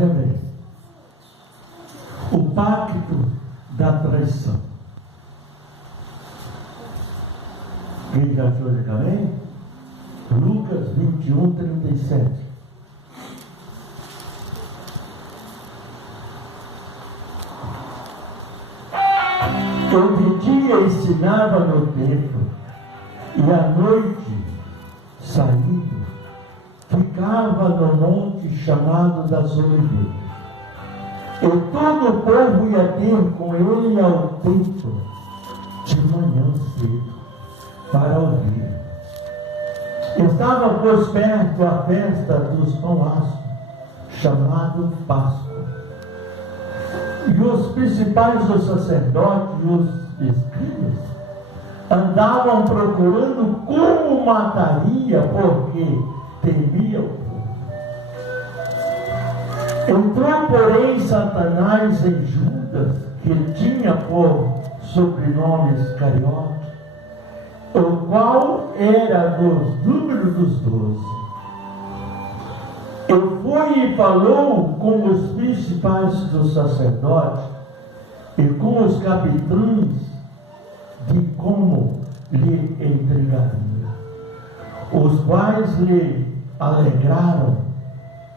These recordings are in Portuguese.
Olha bem, o pacto da traição. Quem já achou de caminho? Lucas 21, 37. Eu de dia ensinava no templo, e à noite, saindo, ficava no monte chamado das Oliveiras. E todo o povo ia ter com ele ao templo de manhã cedo, para ouvir. Estava, pois, perto a festa dos pão asmos, chamado Páscoa. E os principais dos sacerdotes e os escribas andavam procurando como mataria, porque temia o povo. Entrou, porém, Satanás em Judas, que tinha por sobrenome Iscariote, o qual era dos números dos 12. E foi e falou com os principais dos sacerdotes e com os capitães de como lhe entregaria, os quais lhe alegraram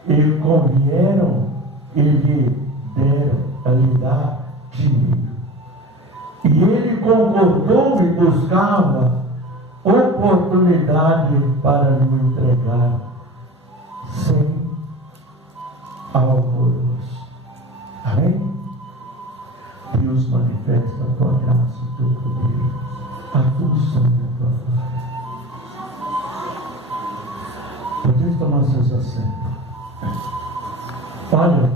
e convieram e lhe deram a lhe dar dinheiro. E ele concordou e buscava oportunidade para lhe entregar sem alvoroço. Amém? Deus manifesta a tua graça e teu poder, a tua unção e a tua glória. Podeis tomar seus assentos. Olha,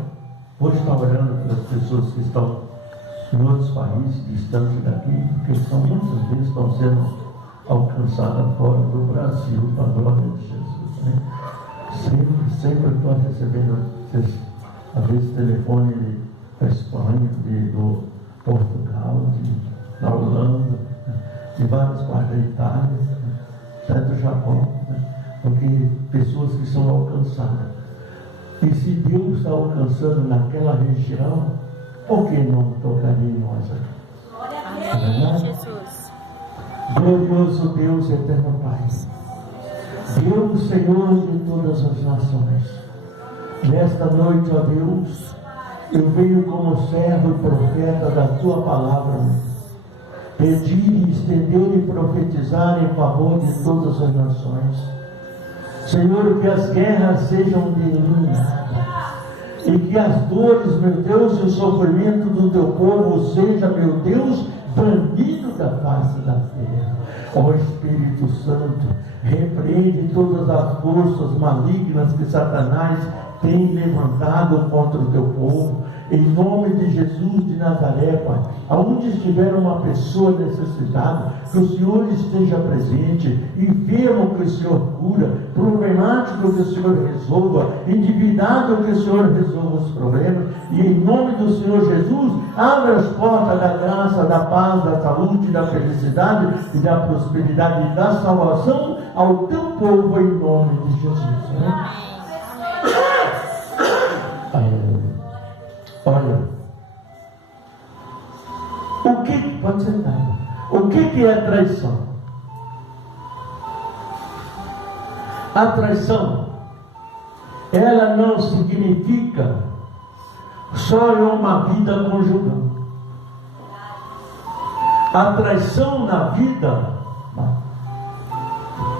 vou estar orando pelas pessoas que estão em outros países distantes daqui, porque são muitas vezes estão sendo alcançadas fora do Brasil, para a glória de Jesus. Né? Sempre estou recebendo, às vezes, telefone da Espanha, do Portugal, da Holanda, de várias partes da Itália, até do Japão, né? Porque pessoas que são alcançadas. E se Deus está alcançando naquela região, por que não tocaria em nós aqui? Glória a Deus, Jesus. Glorioso Deus, eterno Pai, Deus, Senhor de todas as nações, nesta noite, ó Deus, eu venho como servo e profeta da Tua palavra, pedir, estender e profetizar em favor de todas as nações. Senhor, que as guerras sejam eliminadas e que as dores, meu Deus, e o sofrimento do Teu povo seja, meu Deus, banido da face da terra. Ó Espírito Santo, repreende todas as forças malignas que Satanás tem levantado contra o Teu povo. Em nome de Jesus de Nazaré, Pai, aonde estiver uma pessoa necessitada, que o Senhor esteja presente, enfermo que o Senhor cura, problemático que o Senhor resolva, endividado que o Senhor resolva os problemas, e em nome do Senhor Jesus, abra as portas da graça, da paz, da saúde, da felicidade e da prosperidade e da salvação ao Teu povo, em nome de Jesus. Né? Olha, pode sentar. O que é traição? A traição, ela não significa só uma vida conjugal. A traição na vida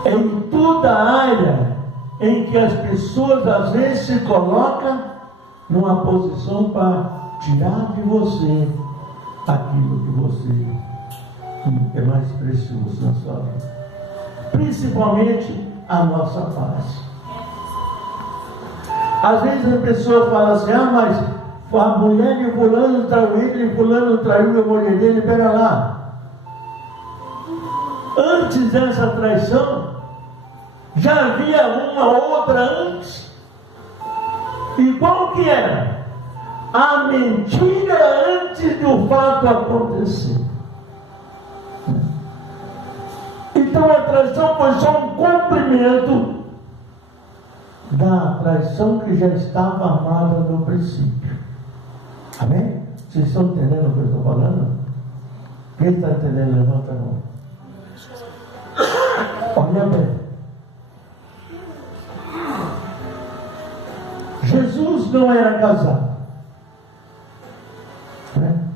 é em toda área em que as pessoas às vezes se colocam numa posição para tirar de você aquilo que você é mais precioso na sua vida, principalmente a nossa paz. Às vezes a pessoa fala assim: mas a mulher de fulano traiu ele, fulano traiu a mulher dele. Pera lá, antes dessa traição já havia uma outra antes. E qual que era? A mentira antes do fato acontecer. Então a traição foi só um cumprimento da traição que já estava armada no princípio. Amém? Vocês estão entendendo o que eu estou falando? Quem está entendendo? Levanta a mão. Olha bem. Jesus não era casado, né?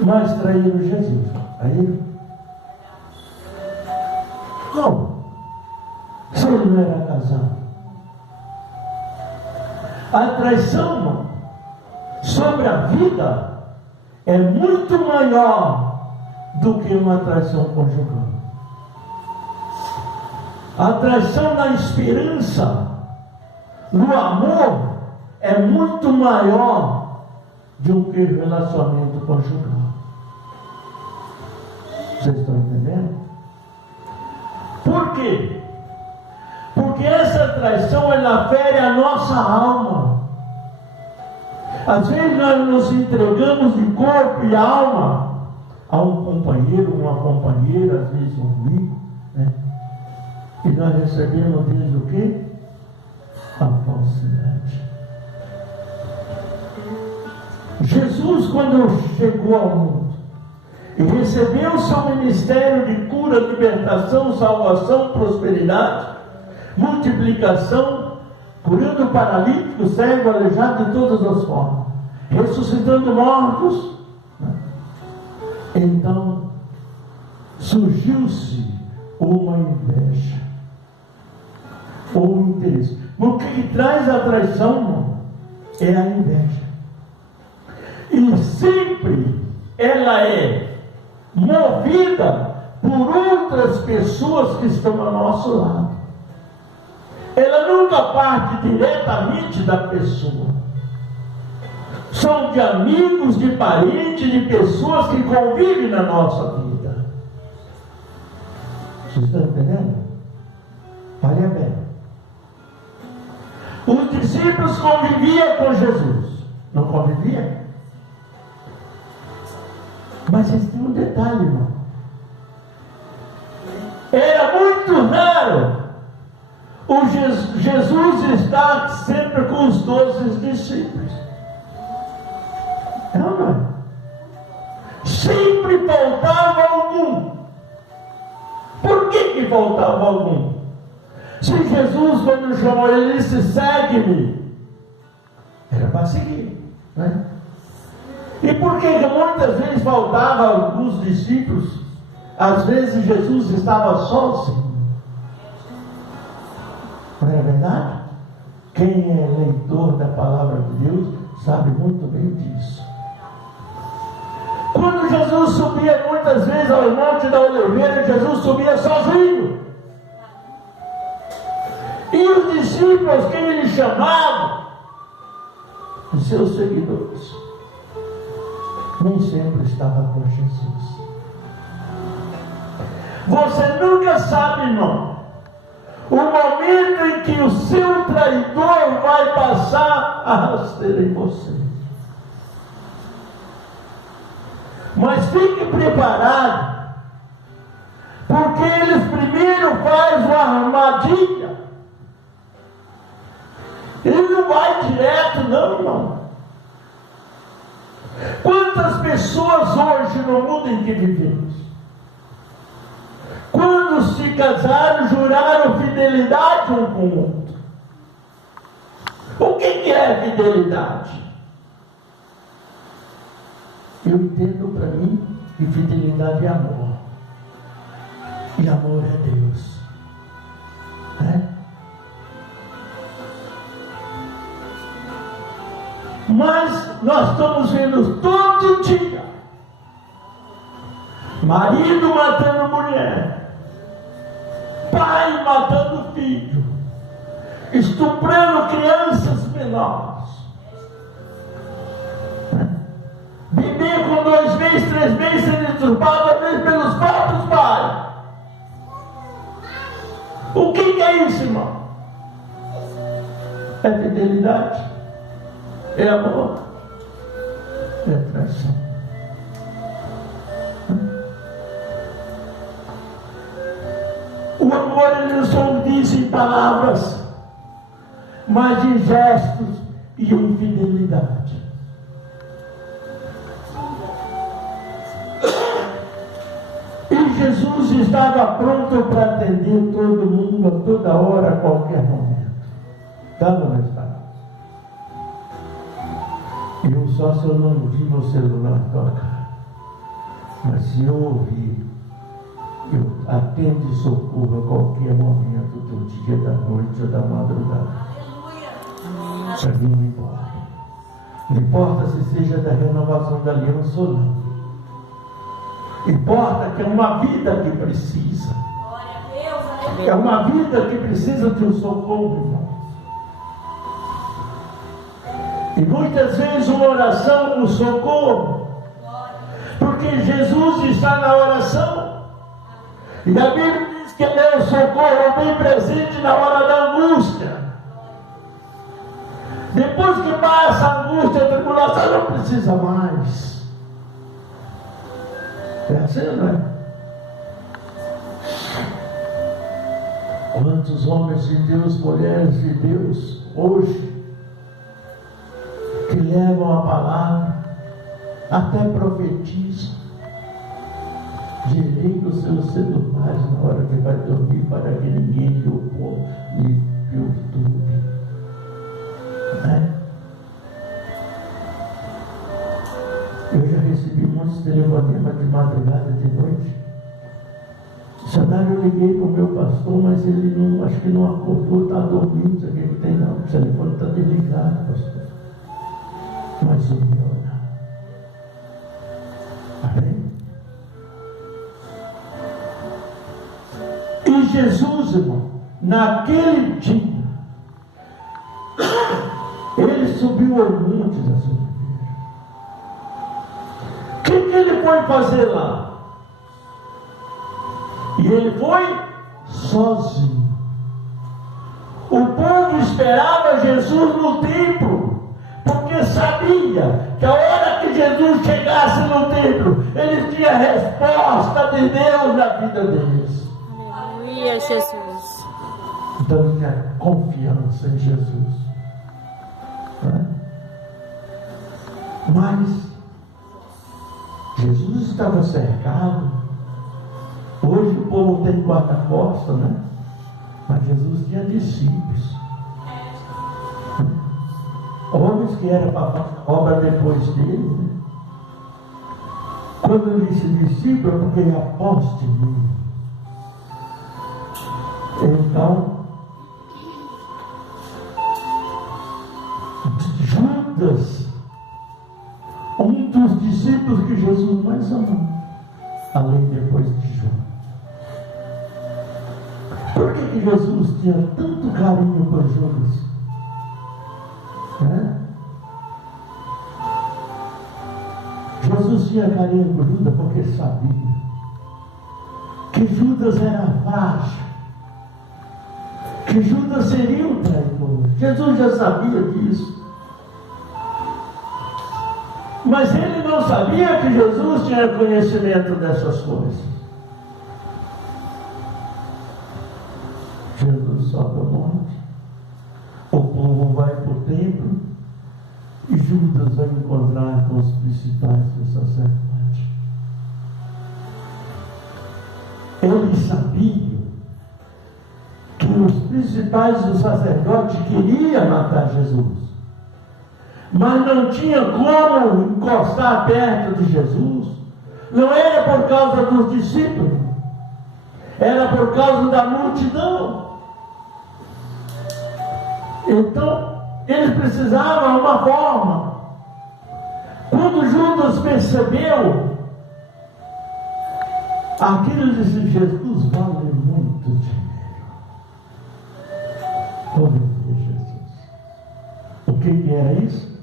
Mas traíram Jesus. Aí, não. Se ele não era casado, a traição, irmão, sobre a vida é muito maior do que uma traição conjugal. A traição na esperança, no amor, é muito maior do que o relacionamento conjugal. Vocês estão entendendo? Por quê? Porque essa traição, ela fere a nossa alma. Às vezes nós nos entregamos de corpo e alma a um companheiro, uma companheira, às vezes um amigo, né? E nós recebemos deles o quê? A falsidade. Jesus, quando chegou ao mundo e recebeu o seu ministério de cura, libertação, salvação, prosperidade, multiplicação, curando paralítico, cego, aleijado de todas as formas, ressuscitando mortos, né? Então surgiu-se uma inveja ou um interesse. O que traz a traição, irmão, é a inveja. E sempre ela é movida por outras pessoas que estão ao nosso lado. Ela nunca parte diretamente da pessoa. São de amigos, de parentes, de pessoas que convivem na nossa vida. Vocês estão entendendo? Olha bem. Os discípulos conviviam com Jesus. Não conviviam? Mas tem um detalhe, irmão. Era muito raro o Jesus estar sempre com os 12 discípulos. Não é? Sempre faltava algum. Por que faltava algum? Se Jesus, quando chamou ele, disse: segue-me, era para seguir, né? E por que muitas vezes faltava alguns discípulos? Às vezes Jesus estava sozinho. Não é verdade? Quem é leitor da palavra de Deus sabe muito bem disso. Quando Jesus subia muitas vezes ao Monte da Oliveira, Jesus subia sozinho. E os discípulos, quem ele chamava? Os seus seguidores. Nem sempre estava com Jesus. Você nunca sabe, irmão, o momento em que o seu traidor vai passar a rasteira em você. Mas fique preparado, porque eles primeiro fazem uma armadilha. Ele não vai direto, não, irmão. Quantas pessoas hoje no mundo em que vivemos, quando se casaram, juraram fidelidade um com o outro? O que é fidelidade? Eu entendo para mim que fidelidade é amor. E amor é Deus. Né? Mas nós estamos vendo todo dia marido matando mulher, pai matando filho, estuprando crianças menores, bebê com 2 meses, 3 meses sendo estuprado, às vezes pelos próprios pais. O que é isso, irmão? É fidelidade? É amor? É traição. O amor, ele só diz em palavras, mas em gestos e em fidelidade. E Jesus estava pronto para atender todo mundo, a toda hora, a qualquer momento. Estava ou não estava? Eu só se eu não vi meu celular tocar. Mas se eu ouvir, eu atendo socorro a qualquer momento do dia, da noite ou da madrugada. Para mim não importa. Não importa se seja da renovação da aliança ou não. Importa que é uma vida que precisa. É uma vida que precisa de um socorro, irmão. E muitas vezes uma oração, um socorro, porque Jesus está na oração. E a Bíblia diz que Ele é o socorro bem presente na hora da angústia. Depois que passa a angústia, a tribulação, não precisa mais. É assim, não é? Quantos homens de Deus, mulheres de Deus, hoje, que levam a palavra, até profetizam, desliga os seus celulares na hora que vai dormir, para que ninguém lhe perturbe. Né? Eu já recebi muitos telefonemas de madrugada, de noite. Senhor, eu liguei para o meu pastor, mas ele não, acho que não acordou, está dormindo, não sei o que ele tem, não. O telefone está desligado, pastor. Mas o meu não. Amém? E Jesus, irmão, naquele dia, ele subiu ao monte da sua. O que ele foi fazer lá? E ele foi sozinho. O povo esperava Jesus no templo, porque sabia que a hora que Jesus chegasse no templo, eles tinham a resposta de Deus na vida deles. Aleluia, Jesus. Então tinha confiança em Jesus. Mas Jesus estava cercado. Hoje o povo tem guarda-costas, né? Mas Jesus tinha discípulos. Homens que eram para fazer obra depois dele. Né? Quando ele disse discípulo, é porque ele após de mim. Então, Judas, um dos discípulos que Jesus mais amou, além depois de João. Por que Jesus tinha tanto carinho por Judas? Jesus tinha carinho por Judas porque sabia que Judas era frágil, que Judas seria um traidor. Jesus já sabia disso. Mas ele não sabia que Jesus tinha conhecimento dessas coisas. Jesus sobe ao monte, o povo vai para o templo e Judas vai encontrar com os principais do sacerdote. Ele sabia que os principais do sacerdote queriam matar Jesus, mas não tinha como encostar perto de Jesus. Não era por causa dos discípulos, era por causa da multidão. Então eles precisavam de uma forma. Quando Judas percebeu aquilo, disse: Jesus vale muito dinheiro. Vamos ver Jesus. O que era isso?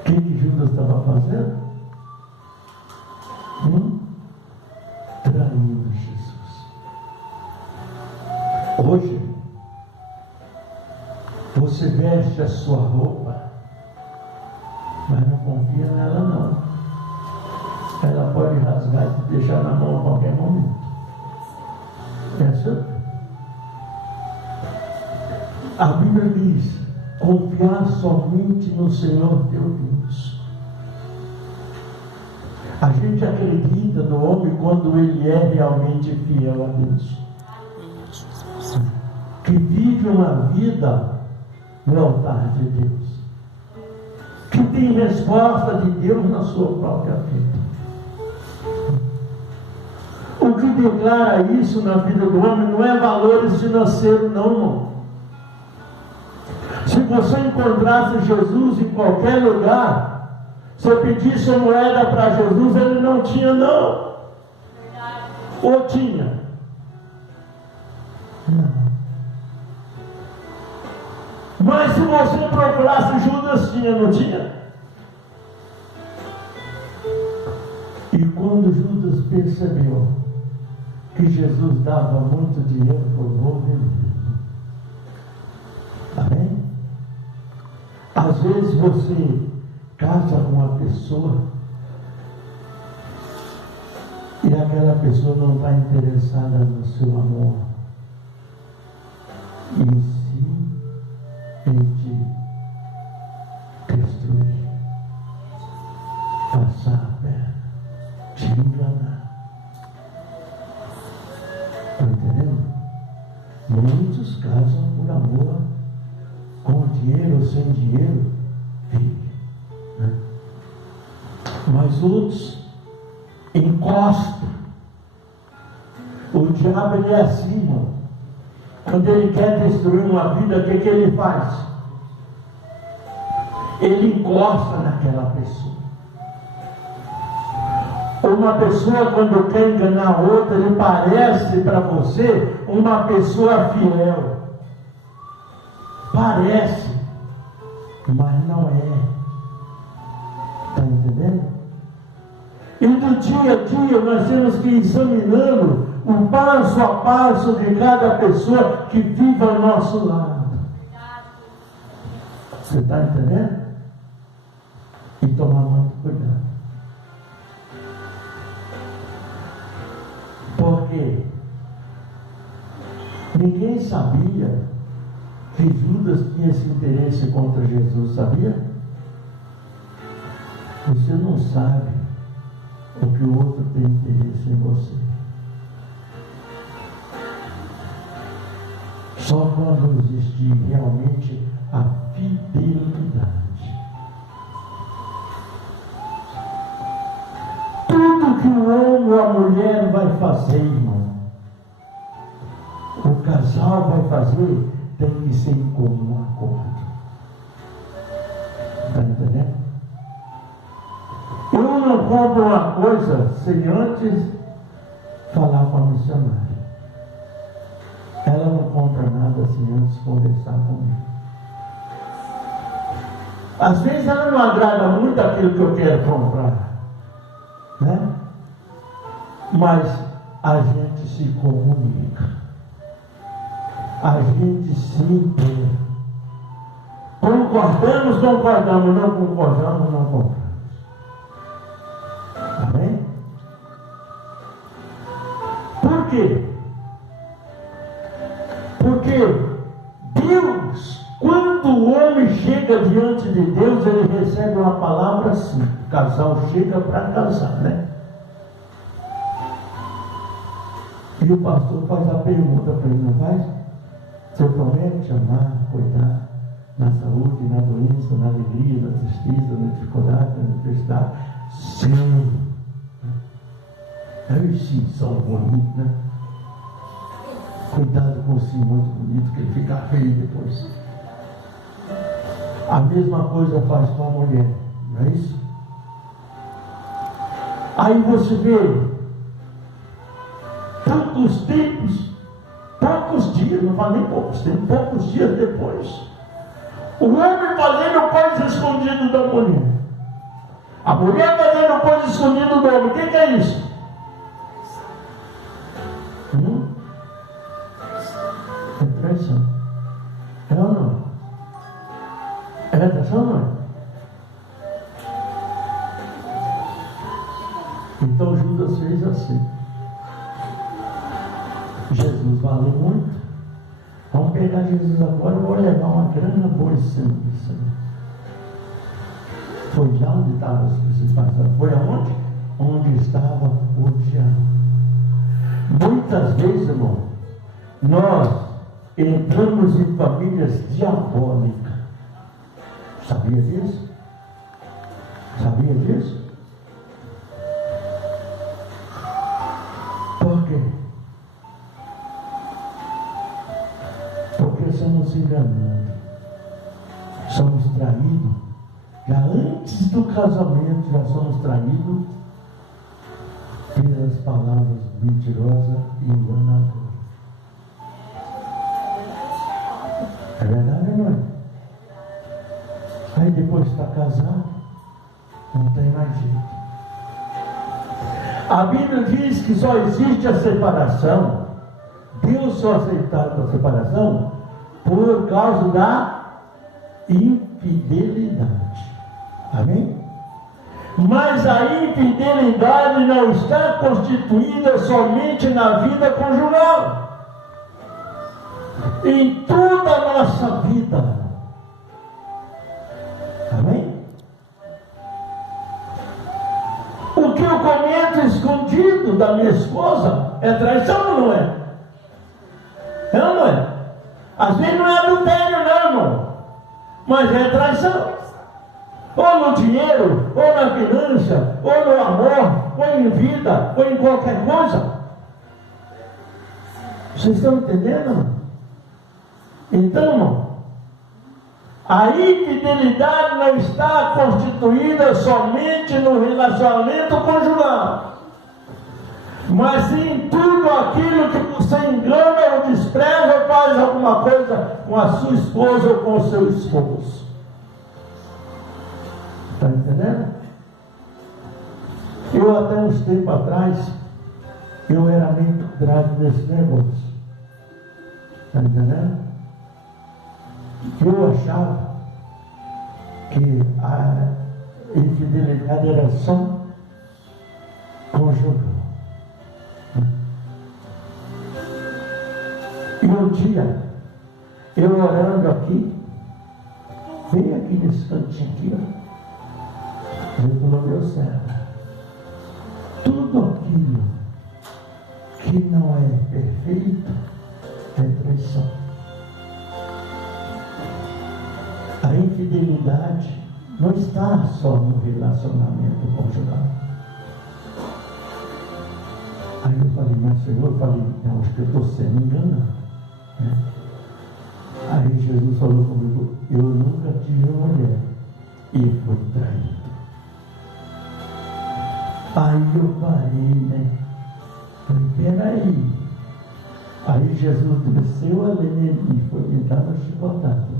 O que Judas estava fazendo? Traindo Jesus. Hoje, você veste a sua roupa, mas não confia nela não. Ela pode rasgar e te deixar na mão a qualquer momento. É certo? A Bíblia diz: confiar somente no Senhor teu Deus. A gente acredita no homem quando ele é realmente fiel a Deus, que vive uma vida no altar de Deus, que tem resposta de Deus na sua própria vida. O que declara isso na vida do homem não é valores financeiros, não, irmão. Se você encontrasse Jesus em qualquer lugar, se pedisse uma moeda para Jesus, ele não tinha, não. Ou tinha? Não. Mas se você procurasse, Judas tinha, não tinha? E quando Judas percebeu que Jesus dava muito dinheiro por novo, amém? Às vezes você casa com uma pessoa e aquela pessoa não está interessada no seu amor, e sim em te destruir, passar a perna, te enganar. Está entendendo? Muitos casam por amor, com dinheiro ou sem dinheiro, vive, né? Mas outros encostam. O diabo, ele é assim, irmão. Quando ele quer destruir uma vida, o que ele faz? Ele encosta naquela pessoa. Uma pessoa, quando quer enganar outra, ele parece para você uma pessoa fiel. Parece, mas não é. Está entendendo? E do dia a dia nós temos que ir examinando o passo a passo de cada pessoa que vive ao nosso lado. Você está entendendo? E tomar muito cuidado. Porque ninguém sabia que Judas tinha esse interesse contra Jesus, sabia? Você não sabe o que o outro tem interesse em você. Só quando existir realmente a fidelidade. Tudo que o homem ou a mulher vai fazer, irmão, o casal vai fazer, tem que ser em comum acordo. Está entendendo? Eu não compro uma coisa sem antes falar com a missionária. Ela não compra nada sem antes conversar comigo. Às vezes ela não agrada muito aquilo que eu quero comprar, né? Mas a gente se comunica, a gente se entende. Concordamos, concordamos, não concordamos, não concordamos. Amém? Por quê? Porque Deus, quando o homem chega diante de Deus, ele recebe uma palavra assim. O casal chega para casar, né? E o pastor faz a pergunta para ele, não faz? Você promete amar, cuidar, na saúde, na doença, na alegria, na tristeza, na dificuldade, na adversidade? Sim. Sim, são bonitos, né? Cuidado com o sim muito bonito, que ele fica feio depois. A mesma coisa faz com a mulher, não é isso? Aí você vê poucos tempos, poucos dias, não falo nem poucos tempos, poucos dias depois, o homem fazendo coisas escondidas da mulher, a mulher fazendo coisas escondidas do homem. O que é isso? É traição. É ou não? É traição ou não é? Então Judas fez assim. Jesus valeu muito. Vamos pegar Jesus agora, eu vou levar uma grana boa esse ano. Foi lá onde estavam os principais. Foi aonde? Onde estava o diabo. Muitas vezes, irmão, nós entramos em famílias diabólicas. Sabia disso? Sabia disso? Por quê? Porque somos enganados, somos traídos. Já antes do casamento, já somos traídos pelas palavras mentirosas e enganadoras. É verdade ou não é? Aí depois está casado, não tem mais jeito. A Bíblia diz que só existe a separação. Deus só aceitava a separação por causa da infidelidade. Amém? Mas a infidelidade não está constituída somente na vida conjugal. Em toda a nossa vida. Amém? O que eu cometo escondido da minha esposa é traição ou não é? É ou não é? Às vezes não é adultério não, irmão, mas é traição. Ou no dinheiro, ou na finança, ou no amor, ou em vida, ou em qualquer coisa. Vocês estão entendendo? Então, irmão, a infidelidade não está constituída somente no relacionamento conjugal, mas sim em tudo aquilo que você engana ou despreza ou faz alguma coisa com a sua esposa ou com o seu esposo. Está entendendo? Eu até uns tempos atrás, eu era meio grave nesse negócio. Está entendendo? Eu achava que a infidelidade era só conjugal. E um dia, eu orando aqui, bem aqui nesse cantinho aqui, ó, Deus falou, meu servo, tudo aquilo que não é perfeito é traição. A infidelidade não está só no relacionamento conjugal. Aí eu falei, mas Senhor, eu falei, não, acho que eu estou sendo enganado. Aí Jesus falou comigo, eu nunca tive uma mulher e fui traído. Aí eu parei, né? Falei, peraí. Aí Jesus desceu ali e foi me dar uma chicotada.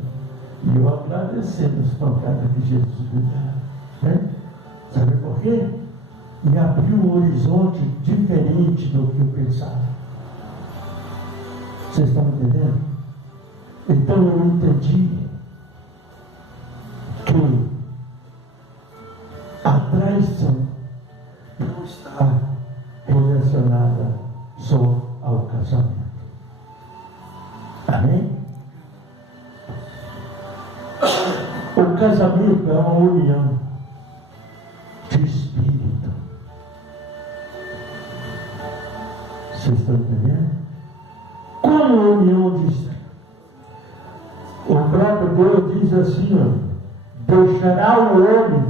E eu agradecendo as pancadas que Jesus me dá. Né? Sabe por quê? Me abriu um horizonte diferente do que eu pensava. Vocês estão entendendo? Então eu entendi que a traição não está relacionada só ao casamento. Amém? O casamento é uma união de espírito. Vocês estão entendendo? Como união de espírito? O próprio Deus diz assim, ó, deixará o homem,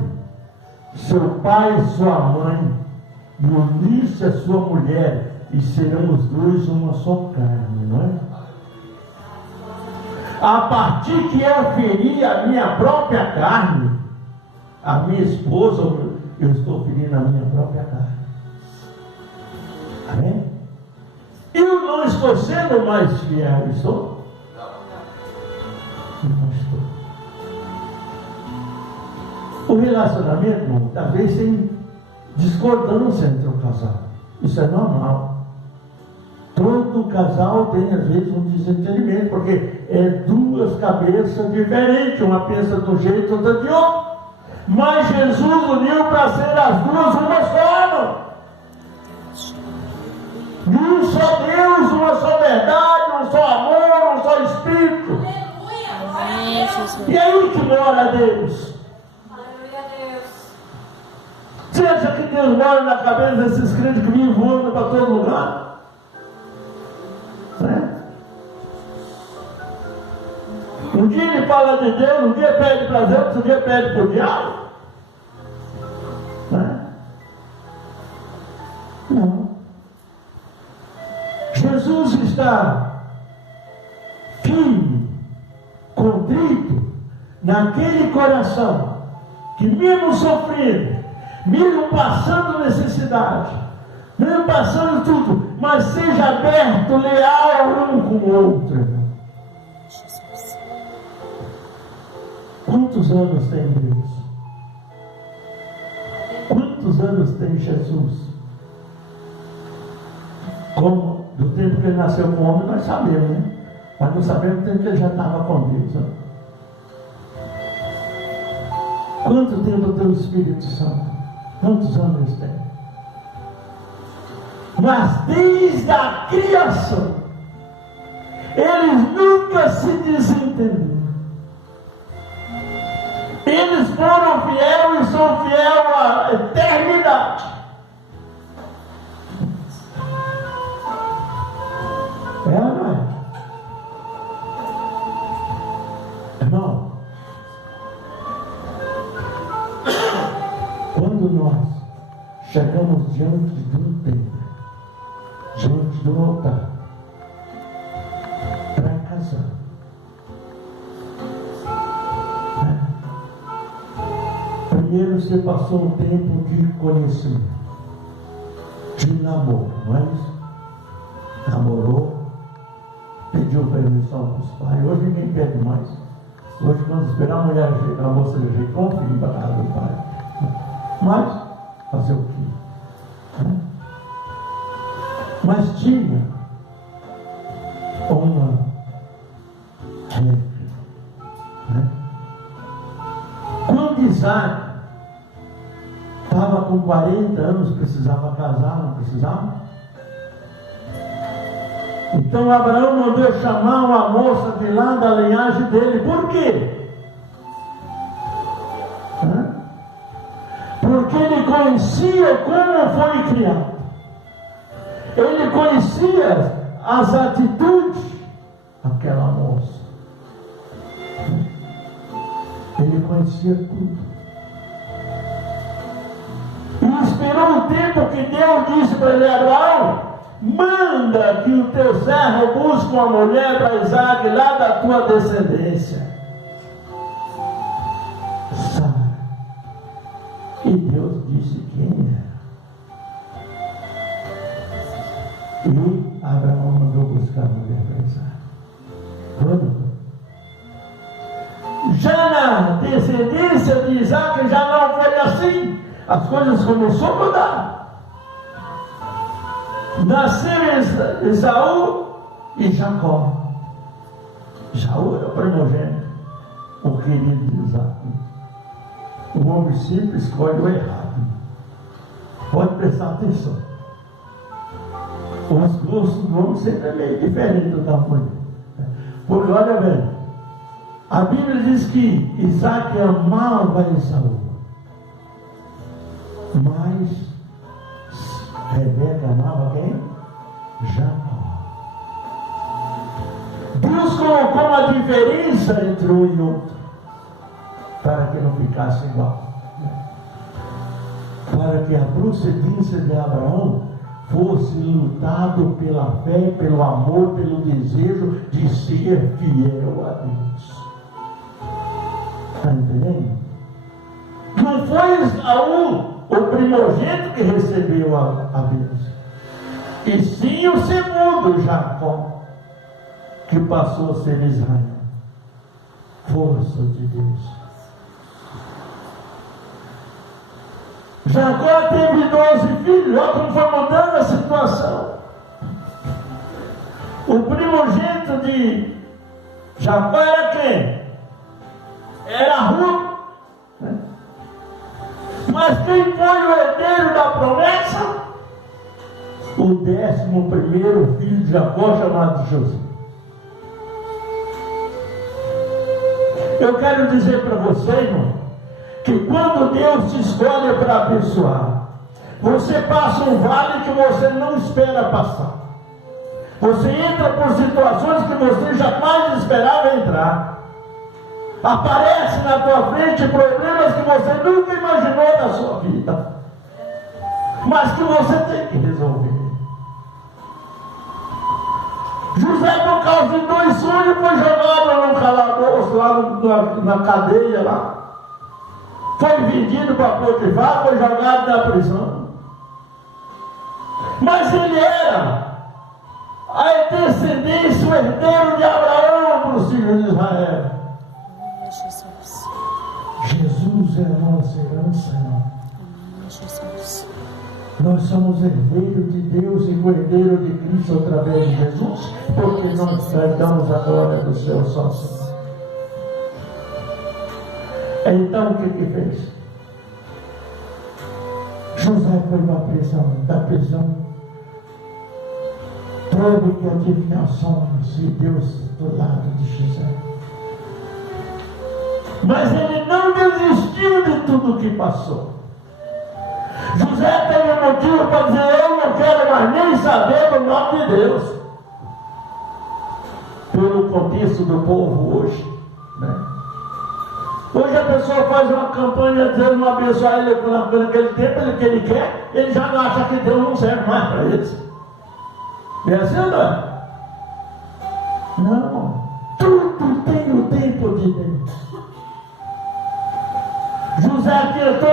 seu pai e sua mãe, e unir-se a sua mulher, e serão os dois uma só carne, não é? A partir que eu feri a minha própria carne, a minha esposa, eu estou ferindo a minha própria carne. Amém? Eu não estou sendo mais fiel, estou? Não estou. O relacionamento, talvez tem discordância entre o casal. Isso é normal. Todo casal tem às vezes um desentendimento, porque é duas cabeças diferentes, uma pensa de um jeito, outra de outro. Mas Jesus uniu para ser as duas uma só. Um só Deus, uma só verdade, um só amor, um só Espírito Jesus. E aí que mora Deus? Aleluia, Deus. Você acha que Deus mora na cabeça desses crentes que vivem voando para todo lugar? Né? Um dia ele fala de Deus, um dia pede para Deus, outro dia pede para o diabo. Né? Não. Jesus está firme, contrito, naquele coração que mesmo sofrendo, mesmo passando necessidade, mesmo passando tudo, mas seja aberto, leal um com o outro, irmão. Quantos anos tem Deus? Quantos anos tem Jesus? Como do tempo que ele nasceu com homem, nós sabemos, né? Mas não sabemos do tempo que ele já estava com Deus. Né? Quanto tempo tem o Espírito Santo? Quantos anos tem? Mas desde a criação, eles nunca se desentenderam. Eles foram fiéis e são fiéis à eternidade. É ou não é? Irmão, quando nós chegamos diante de um templo, diante do altar, para casar, primeiro você passou um tempo de conhecimento, de namoro, não é isso? Namorou, pediu permissão para os pais. Hoje ninguém pede mais. Hoje, quando esperar a mulher, a moça de jeito, confia para a casa do pai. Mas, fazer o quê? Mas tinha uma regra, né? Quando Isaac estava com 40 anos, precisava casar, não precisava? Então Abraão mandou chamar uma moça de lá da linhagem dele. Por quê? Porque ele conhecia como foi criado. Ele conhecia as atitudes daquela moça. Ele conhecia tudo. E esperou um tempo que Deus disse para ele: Abraão, manda que o teu servo busque uma mulher para Isaac lá da tua descendência. Sara. E Deus disse quem era. E Abraão mandou buscar a mulher para Isaac. Quando? Já na descendência de Isaac já não foi assim. As coisas começaram a mudar. Nasceram Esaú e Jacó. Esaú era o primogênito, o querido de Isaac. O homem sempre escolhe o errado. Pode prestar atenção. Os gostos do homem sempre é meio diferente do da mulher. Porque olha bem, a Bíblia diz que Isaac amava Esaú, mas Rebeca amava quem? Jacó. Deus colocou uma diferença entre um e outro, para que não ficasse igual, para que a procedência de Abraão fosse lutado pela fé, pelo amor, pelo desejo de ser fiel a Deus. Está entendendo? Não foi Esaú o primogênito que recebeu a bênção, e sim o segundo, Jacó, que passou a ser Israel. Força de Deus. Jacó teve 12 filhos. Olha como foi mudando a situação. O primogênito de Jacó era quem? Era Ruth. Mas quem foi o herdeiro da promessa? O 11º filho de Jacó, chamado José. Eu quero dizer para você, irmão, que quando Deus te escolhe para abençoar, você passa um vale que você não espera passar. Você entra por situações que você jamais esperava entrar. Aparece na tua frente problemas que você nunca imaginou na sua vida, mas que você tem que resolver. José, por causa de 2 sonhos, foi jogado no calabouço, lá na cadeia lá. Foi vendido para Potifar, foi jogado na prisão. Mas ele era a descendência, o herdeiro de Abraão para os filhos de Israel. Jesus é a nossa herança, irmão. Nós somos herdeiros de Deus e herdeiro de Cristo através de Jesus, porque nós herdamos a glória do céu só Senhor. Então o que fez? José foi para a prisão, da prisão. Teve que adivinhar sonhos e Deus do lado de José. Mas ele não desistiu de tudo que passou. José teve motivo para dizer: eu não quero mais nem saber do nome de Deus. Pelo contexto do povo hoje, né? Hoje a pessoa faz uma campanha dizendo não abençoar ele naquele tempo, ele que ele quer, ele já acha que Deus não serve mais para eles. É assim ou não? Não. Tudo tem o tempo de Deus. José tinha todo